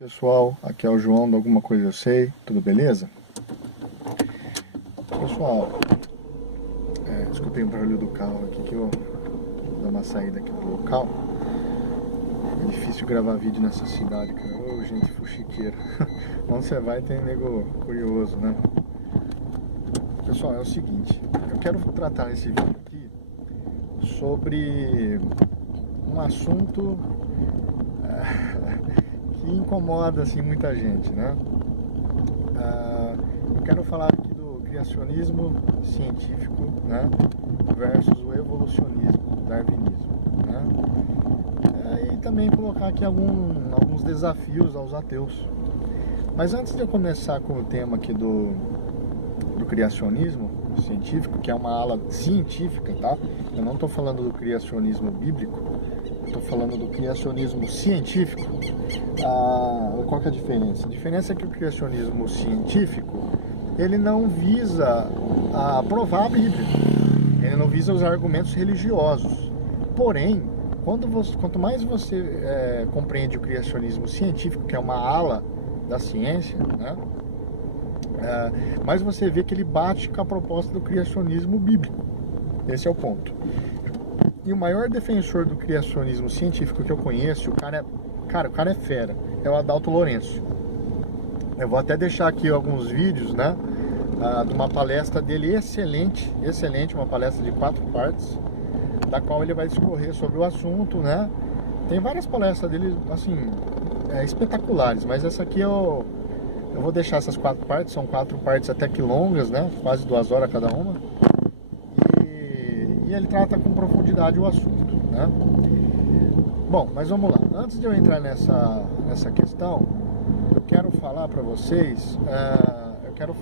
Pessoal, aqui é o João do Alguma Coisa Eu Sei, tudo beleza? Pessoal, desculpem o barulho do carro aqui que eu vou dar uma saída aqui do local. É difícil gravar vídeo nessa cidade, cara. Ô, gente fuxiqueira. Onde você vai tem nego curioso, né? Pessoal, é o seguinte, eu quero tratar nesse vídeo aqui sobre um assunto que incomoda assim muita gente, né? Eu quero falar aqui do criacionismo científico, né, versus o evolucionismo, o darwinismo, né? E também colocar aqui alguns desafios aos ateus. Mas antes de eu começar com o tema aqui do criacionismo científico, que é uma ala científica, tá? Eu não estou falando do criacionismo bíblico, estou falando do criacionismo científico. Qual que é a diferença? A diferença é que o criacionismo científico, ele não visa provar a Bíblia, ele não visa os argumentos religiosos. Porém, quanto mais você compreende o criacionismo científico, que é uma ala da ciência, né, mais você vê que ele bate com a proposta do criacionismo bíblico. Esse é o ponto. E o maior defensor do criacionismo científico que eu conheço, o cara é fera, é o Adalto Lourenço. Eu vou até deixar aqui alguns vídeos, né, de uma palestra dele excelente, uma palestra de 4 partes, da qual ele vai discorrer sobre o assunto, né. Tem várias palestras dele, assim, espetaculares, mas essa aqui eu vou deixar essas 4 partes, são 4 partes até que longas, né, quase 2 horas cada uma. E ele trata com profundidade o assunto, né? Bom, mas vamos lá. Antes de eu entrar nessa questão, eu quero falar para vocês, eu quero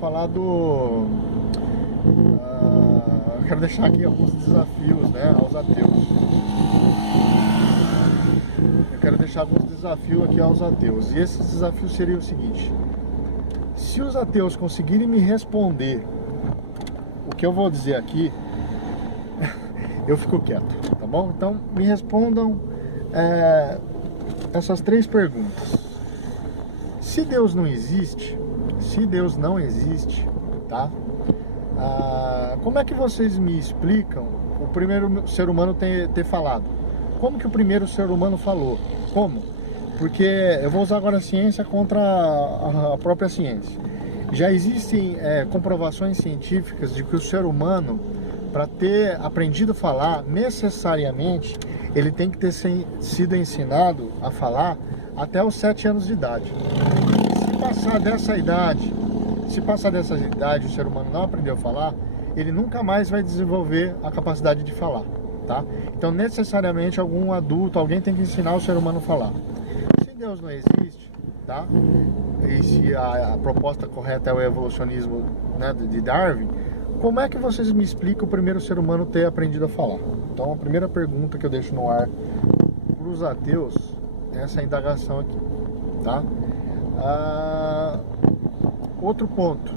deixar aqui alguns desafios, né, aos ateus. Eu quero deixar alguns desafios aqui aos ateus. E esses desafios seriam o seguinte: se os ateus conseguirem me responder o que eu vou dizer aqui, eu fico quieto, tá bom? Então me respondam essas 3 perguntas. Se Deus não existe, tá? Como é que vocês me explicam o primeiro ser humano ter falado? Como que o primeiro ser humano falou? Como? Porque eu vou usar agora a ciência contra a própria ciência. Já existem comprovações científicas de que o ser humano, para ter aprendido a falar, necessariamente ele tem que ter sido ensinado a falar até os 7 anos de idade. Se passar dessa idade, o ser humano não aprendeu a falar, ele nunca mais vai desenvolver a capacidade de falar, tá? Então, necessariamente, algum adulto, alguém tem que ensinar o ser humano a falar. Se Deus não existe, tá? E se a proposta correta é o evolucionismo, né, de Darwin, como é que vocês me explicam o primeiro ser humano ter aprendido a falar? Então, a primeira pergunta que eu deixo no ar para os ateus é essa indagação aqui, tá? Outro ponto.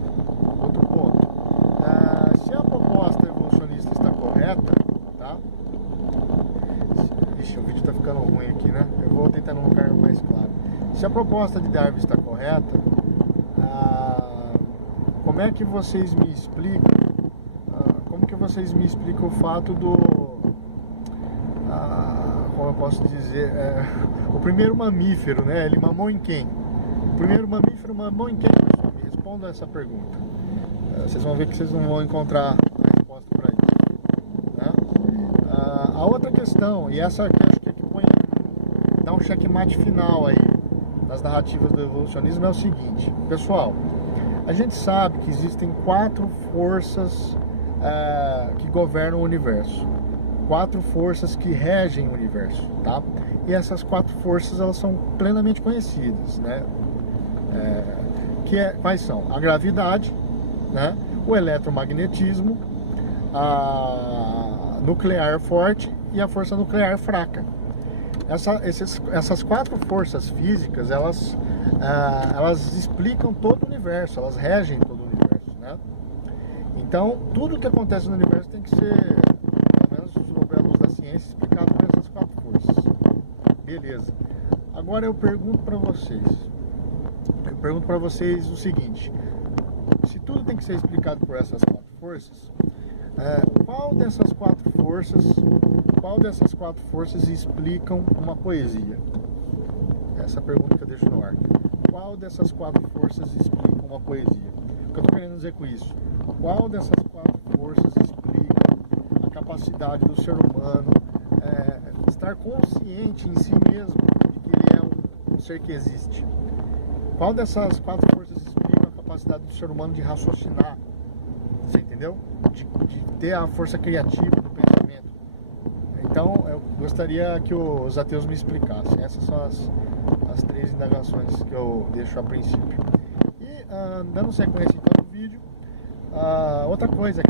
Se a proposta evolucionista está correta, tá? Ixi, o vídeo está ficando ruim aqui, né? Eu vou tentar num lugar mais claro. Se a proposta de Darwin está correta, como é que vocês me explicam? O fato do... como eu posso dizer? O primeiro mamífero, né? Ele mamou em quem? O primeiro mamífero mamou em quem? Me respondam essa pergunta. Vocês vão ver que vocês não vão encontrar a resposta para isso, né? A outra questão, e essa aqui acho que é que dá um checkmate final aí nas narrativas do evolucionismo, é o seguinte: pessoal, a gente sabe que existem 4 forças que governam o universo, 4 forças que regem o universo, tá? E essas 4 forças, elas são plenamente conhecidas, né? Quais são? A gravidade, né? O eletromagnetismo, a nuclear forte e a força nuclear fraca. Essas 4 forças físicas, elas explicam todo o universo, elas regem todo o universo, né? Então, tudo que acontece no universo tem que ser, pelo menos sob a luz da ciência, explicado por essas 4 forças. Beleza. Agora eu pergunto para vocês, eu pergunto para vocês o seguinte: se tudo tem que ser explicado por essas quatro forças, qual dessas quatro forças explicam uma poesia? Essa é a pergunta que eu deixo no ar. Qual dessas quatro forças explica uma poesia? O que eu estou querendo dizer com isso? Qual dessas quatro forças explica a capacidade do ser humano estar consciente em si mesmo de que ele é um ser que existe? Qual dessas quatro forças explica a capacidade do ser humano de raciocinar? Você entendeu? De ter a força criativa do pensamento. Então, eu gostaria que os ateus me explicassem. Essas são as três indagações que eu deixo a princípio. E, dando sequência então no vídeo, outra coisa,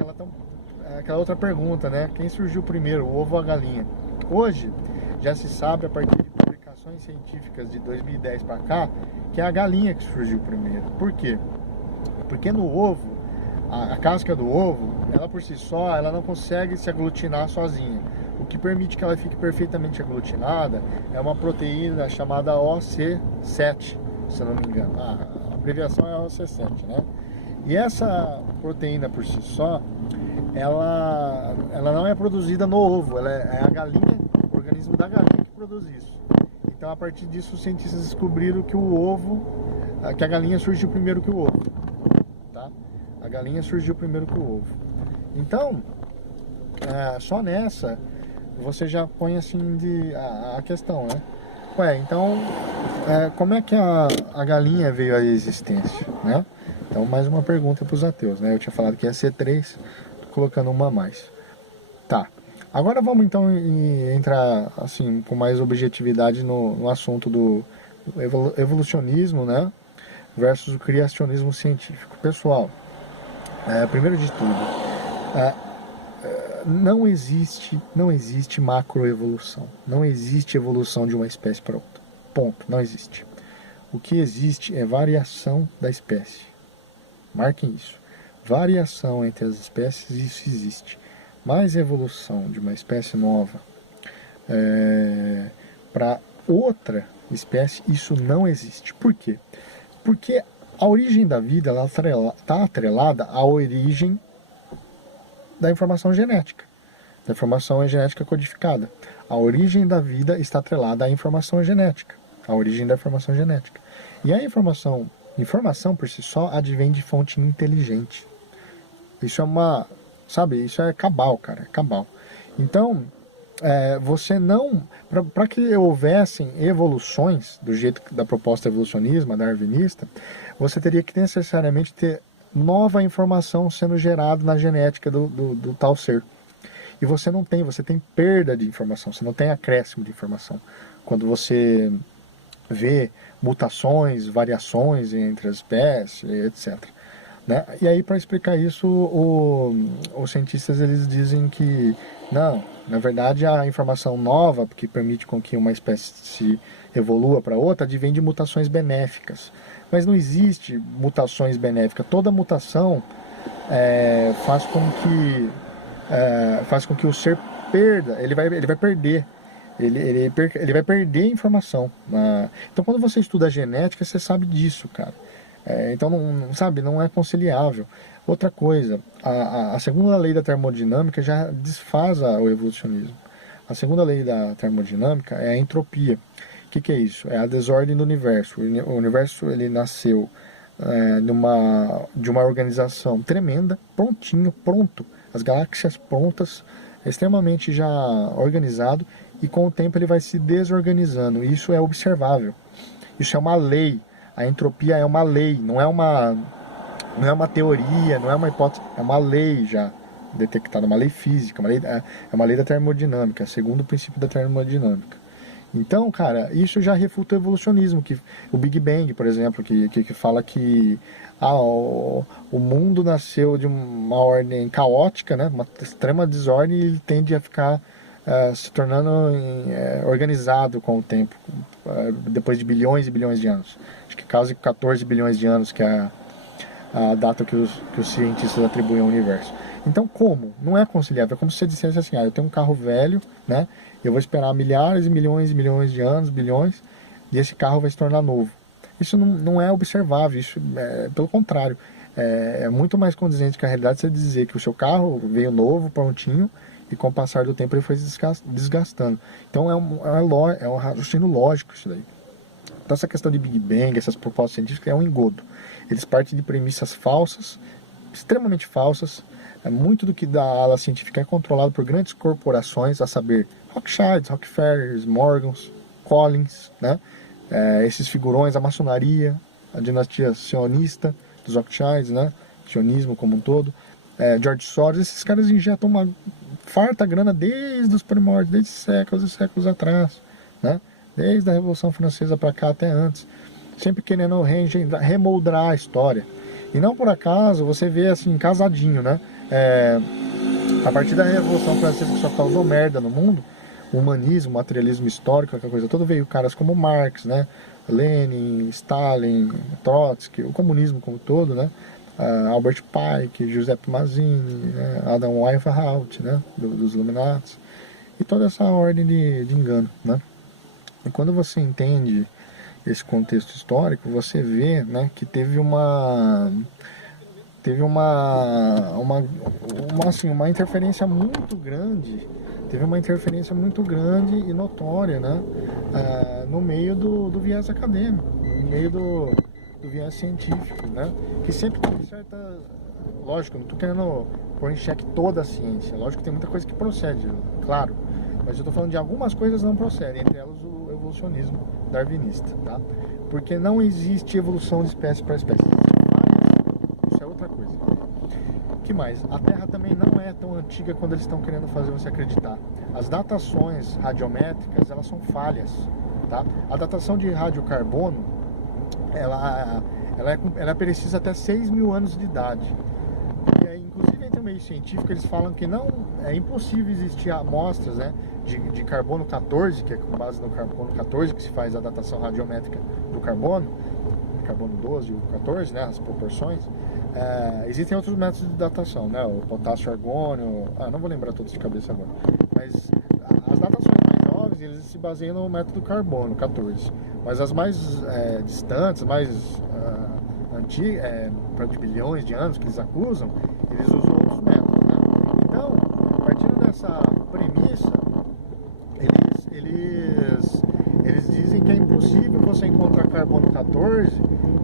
aquela outra pergunta, né? Quem surgiu primeiro, o ovo ou a galinha? Hoje, já se sabe, a partir de publicações científicas de 2010 para cá, que é a galinha que surgiu primeiro. Por quê? Porque no ovo, a casca do ovo, ela por si só, ela não consegue se aglutinar sozinha. O que permite que ela fique perfeitamente aglutinada é uma proteína chamada OC7, se eu não me engano. A abreviação é OC7, né? E essa proteína por si só, ela não é produzida no ovo, ela é a galinha, o organismo da galinha que produz isso. Então, a partir disso, os cientistas descobriram que que a galinha surgiu primeiro que o ovo, tá? A galinha surgiu primeiro que o ovo. Então, só nessa você já põe assim a questão, né? Ué, então, como é que a galinha veio à existência, né? Então, mais uma pergunta para os ateus, né? Eu tinha falado que ia ser 3, tô colocando uma a mais. Tá. Agora vamos então entrar assim com mais objetividade no assunto do evolucionismo, né? Versus o criacionismo científico. Pessoal, primeiro de tudo, não existe macroevolução. Não existe evolução de uma espécie para outra. Ponto. Não existe. O que existe é variação da espécie. Marquem isso. Variação entre as espécies, isso existe. Mas evolução de uma espécie nova para outra espécie, isso não existe. Por quê? Porque a origem da vida está atrelada à origem da informação genética, da informação genética codificada. A origem da vida está atrelada à informação genética, à origem da informação genética. E a informação por si só advém de fonte inteligente. Isso é isso é cabal, cara, é cabal. Então, você não, para que houvessem evoluções do jeito da proposta evolucionismo, darwinista, você teria que necessariamente ter nova informação sendo gerada na genética do tal ser. E você não tem, você tem perda de informação, você não tem acréscimo de informação. Quando você vê mutações, variações entre as espécies, etc. Né? E aí, para explicar isso, os cientistas eles dizem que não, na verdade a informação nova, que permite com que uma espécie se evolua para outra, advém de mutações benéficas. Mas não existe mutações benéficas. Toda mutação faz com que o ser perda, ele vai perder. Ele vai perder informação. Então, quando você estuda a genética, você sabe disso, cara. Então, não é conciliável. Outra coisa, a segunda lei da termodinâmica já desfaz o evolucionismo. A segunda lei da termodinâmica é a entropia. O que é isso? É a desordem do universo. O universo ele nasceu de uma organização tremenda, pronto. As galáxias prontas, extremamente já organizado, e com o tempo ele vai se desorganizando. Isso é observável. Isso é uma lei. A entropia é uma lei, não é uma teoria, não é uma hipótese, é uma lei já detectada, uma lei física, é uma lei da termodinâmica, segundo o princípio da termodinâmica. Então, cara, isso já refuta o evolucionismo, o Big Bang, por exemplo, que fala que o mundo nasceu de uma ordem caótica, né, uma extrema desordem, e ele tende a ficar se tornando organizado com o tempo, depois de bilhões e bilhões de anos. Acho que quase 14 bilhões de anos, que é a data que os cientistas atribuem ao universo. Então, como? Não é conciliável. É como se você dissesse assim, eu tenho um carro velho, né? Eu vou esperar milhares e milhões de anos, bilhões, e esse carro vai se tornar novo. Isso não é observável, isso é pelo contrário. É muito mais condizente com a realidade você dizer que o seu carro veio novo, prontinho, e com o passar do tempo ele foi desgastando. Então é um raciocínio lógico isso daí. Então essa questão de Big Bang, essas propostas científicas é um engodo. Eles partem de premissas falsas, extremamente falsas. Muito do que da ala científica é controlado por grandes corporações, a saber, Rothschilds, Rockefellers, Morgans, Collins, né? Esses figurões, a maçonaria, a dinastia sionista dos Rothschilds, né? Sionismo como um todo, George Soros, esses caras injetam uma farta grana desde os primórdios, desde séculos e séculos atrás, né? Desde a Revolução Francesa para cá até antes, sempre querendo remoldar a história. E não por acaso você vê assim, casadinho, né? A partir da Revolução Francesa, que só causou merda no mundo, o humanismo, o materialismo histórico, aquela coisa toda, veio caras como Marx, né? Lenin, Stalin, Trotsky, o comunismo como todo, né? Albert Pike, Giuseppe Mazzini, né? Adam Weishaupt, né? Dos Illuminati, e toda essa ordem de engano, né? E quando você entende esse contexto histórico, você vê, né, que teve uma interferência muito grande, e notória, né, no meio do viés acadêmico, no meio do viés científico, né, que sempre tem certa, lógico, não estou querendo pôr em xeque toda a ciência, lógico que tem muita coisa que procede, claro, mas eu estou falando de algumas coisas que não procedem, entre elas o evolucionismo darwinista, tá? Porque não existe evolução de espécie para espécie. Isso é outra coisa. Que mais? A Terra também não é tão antiga quando eles estão querendo fazer você acreditar. As datações radiométricas, elas são falhas, tá? A datação de radiocarbono, ela precisa até 6.000 anos de idade. E aí, inclusive entre o meio científico eles falam que não é impossível existir amostras, né, de carbono 14, que é com base no carbono 14 que se faz a datação radiométrica do carbono 12 e o 14, né, as proporções. Existem outros métodos de datação, né, o potássio argônio, não vou lembrar todos de cabeça agora, mas as datações mais novas eles se baseiam no método carbono 14, mas as mais distantes, mais antigas, de bilhões de anos que eles acusam, eles usam outros métodos, né? Então, partindo dessa premissa, eles dizem que é impossível você encontrar carbono 14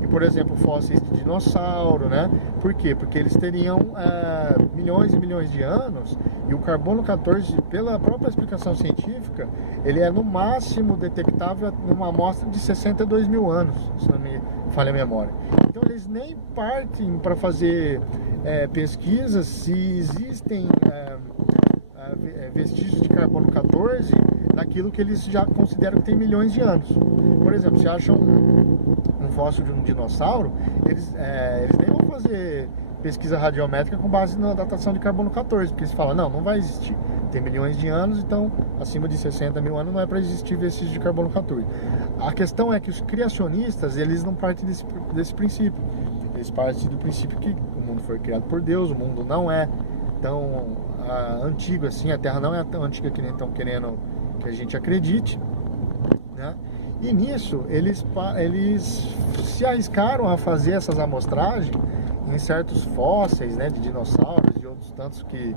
e, por exemplo, fósseis de dinossauro, né? Por quê? Porque eles teriam milhões e milhões de anos, e o carbono 14, pela própria explicação científica, ele é no máximo detectável numa amostra de 62.000 anos, se não me falha a memória. Então eles nem partem para fazer pesquisas se existem vestígios de carbono 14 naquilo que eles já consideram que tem milhões de anos. Por exemplo, se acham um fóssil de um dinossauro, eles nem vão fazer pesquisa radiométrica com base na datação de carbono 14, porque eles falam, não vai existir. Tem milhões de anos, então acima de 60.000 anos não é para existir vestígios de carbono 14. A questão é que os criacionistas, eles não partem desse princípio. Eles partem do princípio que o mundo foi criado por Deus, o mundo não é tão antigo assim, a Terra não é tão antiga que nem estão querendo que a gente acredite, né? E nisso eles se arriscaram a fazer essas amostragens em certos fósseis, né, de dinossauros, de outros tantos que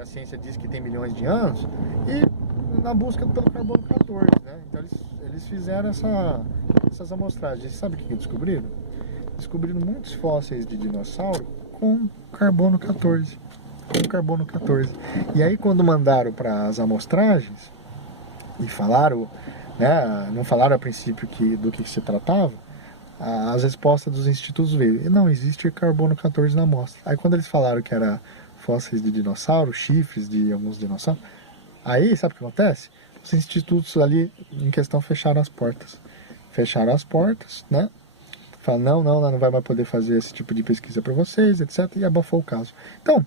a ciência diz que tem milhões de anos, e na busca pelo carbono 14, né? Então eles fizeram essas amostragens. Sabe o que descobriram? Descobriram muitos fósseis de dinossauro com carbono 14. E aí quando mandaram para as amostragens e falaram, né, não falaram a princípio do que se tratava, as respostas dos institutos veio, não existe carbono 14 na amostra. Aí quando eles falaram que era fósseis de dinossauro, chifres de alguns dinossauros, aí sabe o que acontece? Os institutos ali em questão fecharam as portas, né? Falaram, não vai mais poder fazer esse tipo de pesquisa para vocês, etc. E abafou o caso. Então,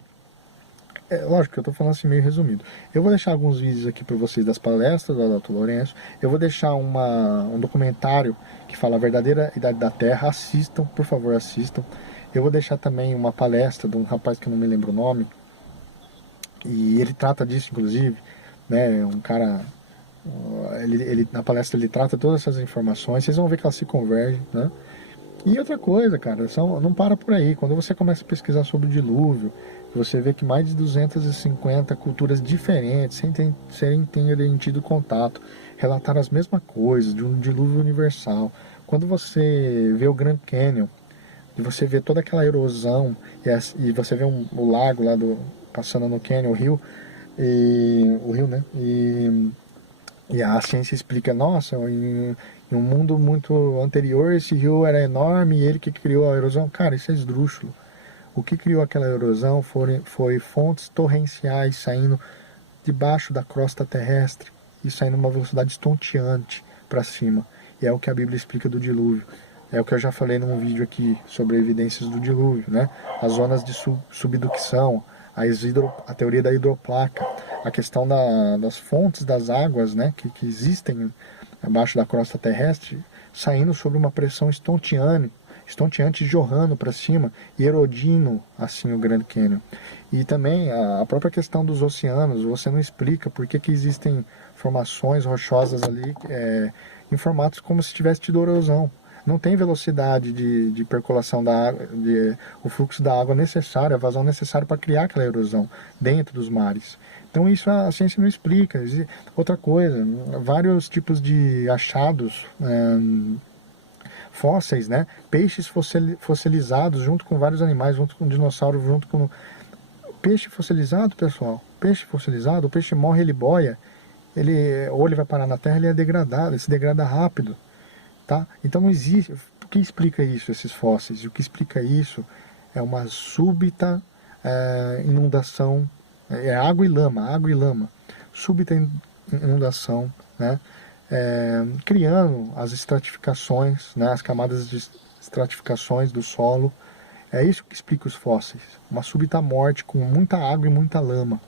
lógico que eu estou falando assim meio resumido. Eu vou deixar alguns vídeos aqui para vocês das palestras do Dr. Lourenço. Eu vou deixar um documentário que fala a verdadeira idade da Terra. Assistam, por favor, assistam. Eu vou deixar também uma palestra de um rapaz que eu não me lembro o nome. E ele trata disso, inclusive, né? Um cara Na palestra ele trata todas essas informações, vocês vão ver que elas se convergem, né? E outra coisa, cara, não para por aí. Quando você começa a pesquisar sobre o dilúvio, você vê que mais de 250 culturas diferentes, sem terem tido contato, relataram as mesmas coisas, de um dilúvio universal. Quando você vê o Grand Canyon, e você vê toda aquela erosão, e você vê o lago lá passando no canyon, o rio, né? E a ciência explica, nossa, em um mundo muito anterior esse rio era enorme e ele que criou a erosão. Cara, isso é esdrúxulo. O que criou aquela erosão foi fontes torrenciais saindo debaixo da crosta terrestre e saindo numa velocidade estonteante para cima. E é o que a Bíblia explica do dilúvio. É o que eu já falei num vídeo aqui sobre evidências do dilúvio, né? As zonas de subducção, a teoria da hidroplaca, a questão das fontes das águas, né, que existem abaixo da crosta terrestre, saindo sob uma pressão estonteante jorrando para cima e erodindo assim o Grand Canyon. E também a própria questão dos oceanos, você não explica por que existem formações rochosas ali em formatos como se tivesse tido erosão. Não tem velocidade de percolação da água, o fluxo da água necessário, a vazão necessária para criar aquela erosão dentro dos mares. Então isso a ciência não explica. Outra coisa, vários tipos de achados fósseis, né? Peixes fossilizados junto com vários animais, junto com dinossauros, junto com... Peixe fossilizado, pessoal, peixe fossilizado, o peixe morre, ele boia, ou ele vai parar na terra, ele é degradado, ele se degrada rápido. Tá? Então não existe. O que explica isso, esses fósseis? O que explica isso é uma súbita inundação, água e lama, súbita inundação, né? Criando as estratificações, né? As camadas de estratificações do solo. É isso que explica os fósseis. Uma súbita morte com muita água e muita lama.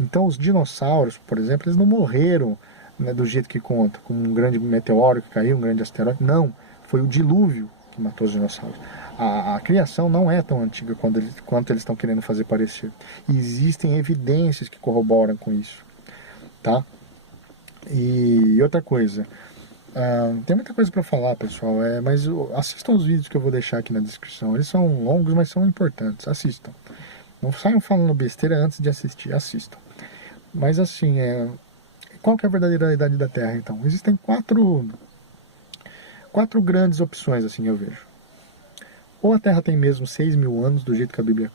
Então os dinossauros, por exemplo, eles não morreram, né, do jeito que conta, com um grande meteoro que caiu, um grande asteroide. Não, foi o dilúvio que matou os dinossauros. A criação não é tão antiga quanto eles estão querendo fazer parecer. E existem evidências que corroboram com isso. Tá? E outra coisa, tem muita coisa para falar, pessoal, mas assistam os vídeos que eu vou deixar aqui na descrição. Eles são longos, mas são importantes. Assistam. Não saiam falando besteira antes de assistir. Assistam. Mas assim, qual que é a verdadeira idade da Terra, então? Existem quatro grandes opções, assim, eu vejo. Ou a Terra tem mesmo 6.000 anos, do jeito que a Bíblia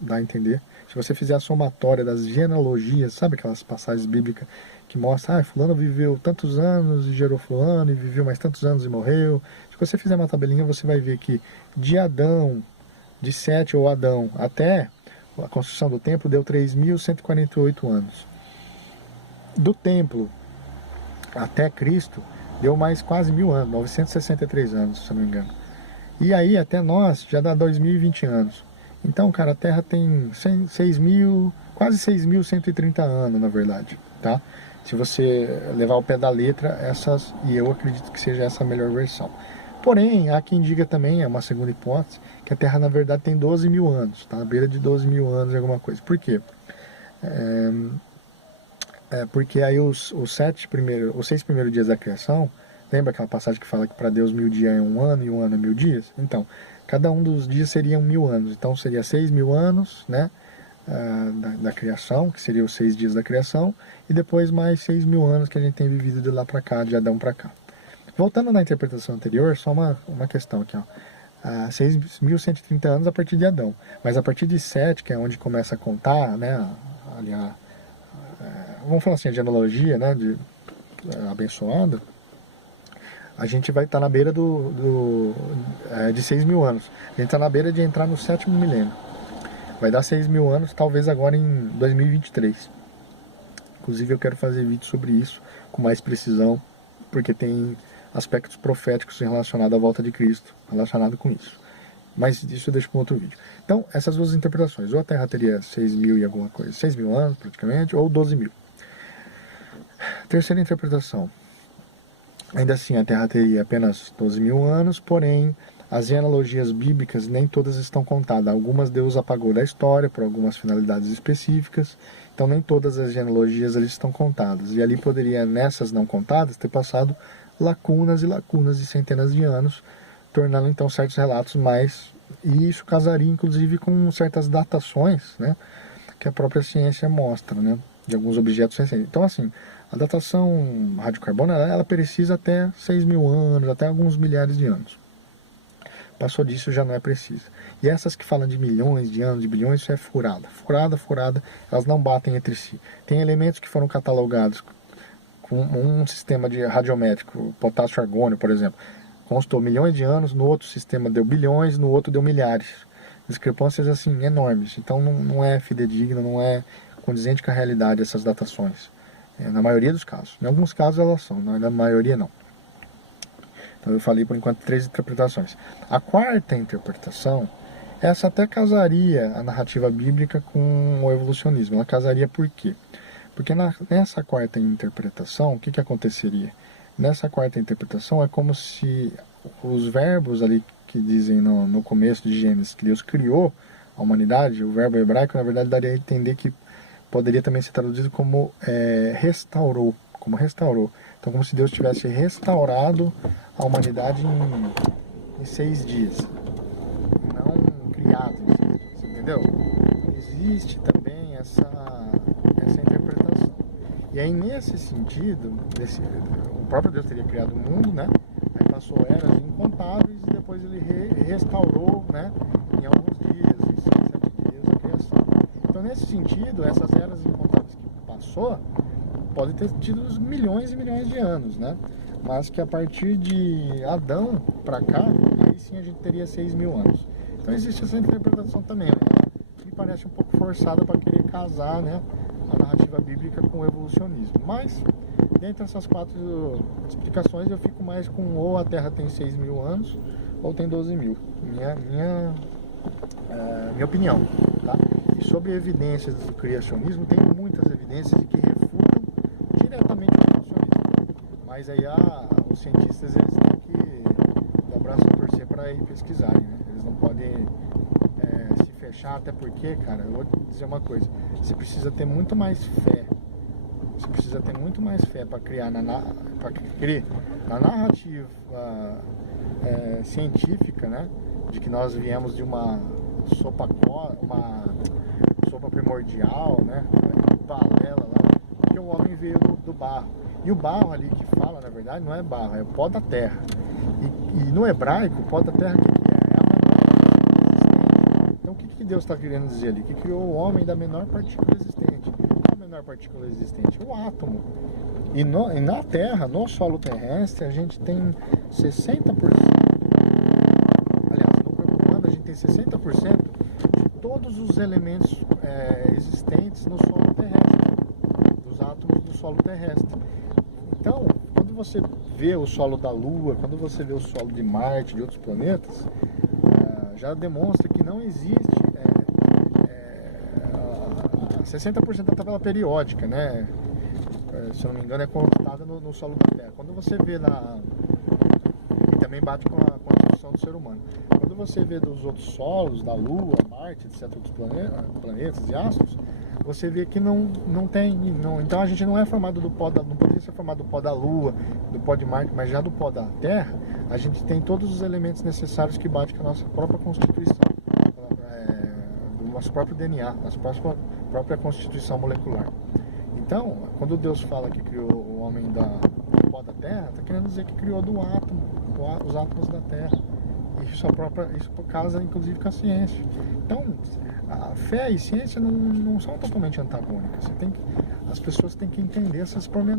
dá a entender. Se você fizer a somatória das genealogias, sabe aquelas passagens bíblicas que mostram, fulano viveu tantos anos e gerou fulano, e viveu mais tantos anos e morreu. Se você fizer uma tabelinha, você vai ver que de Adão, de Sete ou Adão, até a construção do templo, deu 3.148 anos. Do templo até Cristo deu mais quase 1.000 anos, 963 anos, se eu não me engano. E aí até nós já dá 2020 anos. Então, cara, a Terra tem quase 6.130 anos, na verdade, tá? Se você levar ao pé da letra, e eu acredito que seja essa a melhor versão. Porém, há quem diga também, é uma segunda hipótese, que a Terra na verdade tem 12.000 anos, tá? Na beira de 12.000 anos e alguma coisa. Por quê? Porque aí os 6 primeiros dias da criação, lembra aquela passagem que fala que para Deus 1.000 dias é 1 ano e 1 ano é 1.000 dias? Então, cada um dos dias seria 1.000 anos. Então seria 6.000 anos, né, da criação, que seria os 6 dias da criação, e depois mais 6.000 anos que a gente tem vivido de lá para cá, de Adão para cá. Voltando na interpretação anterior, só uma questão aqui, ó. 6.130 anos a partir de Adão, mas a partir de 7, que é onde começa a contar, né, vamos falar assim, a genealogia, né, abençoada, a gente vai estar na beira de 6.000 anos. A gente está na beira de entrar no 7º milênio. Vai dar 6.000 anos, talvez agora em 2023. Inclusive eu quero fazer vídeo sobre isso com mais precisão, porque tem aspectos proféticos relacionados à volta de Cristo, relacionado com isso. Mas isso eu deixo para outro vídeo. Então, essas duas interpretações. Ou a Terra teria 6.000 e alguma coisa, 6.000 anos praticamente, ou 12.000. Terceira interpretação. Ainda assim, a Terra teria apenas 12.000 anos, porém, as genealogias bíblicas nem todas estão contadas. Algumas Deus apagou da história por algumas finalidades específicas. Então nem todas as genealogias ali estão contadas. E ali poderia, nessas não contadas, ter passado lacunas e lacunas de centenas de anos, tornando então certos relatos mais... E isso casaria inclusive com certas datações, né, que a própria ciência mostra, né, de alguns objetos recentes. Então assim, a datação radiocarbono ela precisa até 6.000 anos, até alguns milhares de anos. Passou disso já não é precisa. E essas que falam de milhões de anos, de bilhões, isso é furada. Furada, elas não batem entre si. Tem elementos que foram catalogados com um sistema de radiométrico, potássio argônio, por exemplo, constou milhões de anos, no outro sistema deu bilhões, no outro deu milhares. Discrepâncias assim, enormes. Então não é fidedigna, não é condizente com a realidade essas datações. Na maioria dos casos. Em alguns casos elas são, na maioria não. Então eu falei por enquanto 3 interpretações. A quarta interpretação, essa até casaria a narrativa bíblica com o evolucionismo. Ela casaria por quê? Porque nessa quarta interpretação, o que aconteceria? Nessa quarta interpretação é como se os verbos ali que dizem no começo de Gênesis que Deus criou a humanidade, o verbo hebraico na verdade daria a entender que poderia também ser traduzido como restaurou, como restaurou. Então como se Deus tivesse restaurado a humanidade em 6 dias, não criado em 6 dias, entendeu? Existe também essa interpretação. E aí nesse sentido, o próprio Deus teria criado o mundo, né? Aí passou eras incontáveis e depois ele restaurou, né? Em alguns dias, em 6, 7 dias a criação. Então nesse sentido, essas eras incontáveis que passou, pode ter tido milhões e milhões de anos, né? Mas que a partir de Adão para cá, aí sim a gente teria 6.000 anos. Então existe essa interpretação também, né? Me parece um pouco forçada para querer casar, né, a narrativa bíblica com o evolucionismo. Mas, dentre essas 4 explicações, eu fico mais com ou a Terra tem 6.000 anos ou tem 12.000. Minha opinião, tá? E sobre evidências do criacionismo, tem muitas evidências que refutam diretamente o criacionismo. Mas aí os cientistas eles têm que dar o braço a torcer para ir pesquisarem, né? Eles não podem se fechar, até porque, cara, eu vou dizer uma coisa, você precisa ter muito mais fé. Você precisa ter muito mais fé para criar na narrativa científica, né? De que nós viemos de uma sopa primordial, né? Balela lá, porque o homem veio do barro. E o barro ali que fala, na verdade, não é barro, é o pó da terra. E no hebraico, o pó da terra é a menor. Então o que Deus está querendo dizer ali? Que criou o homem da menor partícula existente. Qual a menor partícula existente? O átomo. E na Terra, no solo terrestre, a gente tem 60%. Aliás, no corpo humano, a gente tem 60% de todos os elementos existentes no solo terrestre, dos átomos do solo terrestre. Então, quando você vê o solo da Lua, quando você vê o solo de Marte, de outros planetas, já demonstra que não existe 60% da tabela periódica, né? Se eu não me engano, é contada no solo da Terra. Quando você vê e também bate com a constituição do ser humano. Quando você vê dos outros solos, da Lua, Marte, etc., outros planetas e astros, você vê que não tem. Então a gente não é formado do pó não poderia ser formado do pó da Lua, do pó de Marte, mas já do pó da Terra, a gente tem todos os elementos necessários que batem com a nossa própria constituição, do nosso próprio DNA, nossa própria constituição molecular. Então, quando Deus fala que criou o homem do pó da Terra, está querendo dizer que criou do átomo, os átomos da Terra. Isso casa, inclusive, com a ciência. Então, a fé e ciência não são totalmente antagônicas. As pessoas têm que entender essas pormenores.